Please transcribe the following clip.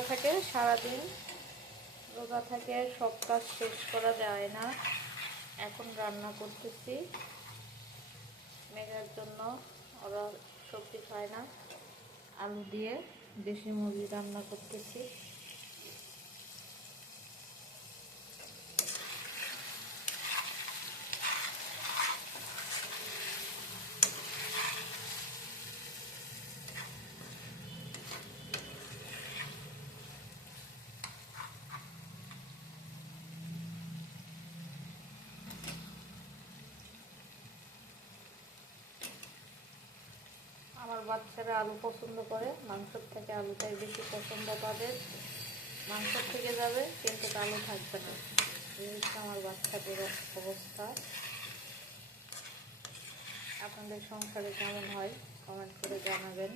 রোজা থাকে সারাদিন, রোজা থাকে সব কাজ শেষ করা যায় না। এখন রান্না করতেছি মেঘার জন্য, ওরা সবজি খায় না, আলু দিয়ে দেশি মুরগি রান্না করতেছি। আমার বাচ্চারা আলু পছন্দ করে, মাংসের থেকে আলুটাই বেশি পছন্দ তাদের। মাংসের থেকে যাবে কিন্তু আলু থাকবে না, এই হচ্ছে আমার বাচ্চাদের অবস্থা। আপনাদের সংসারে কেমন হয় কমেন্ট করে জানাবেন।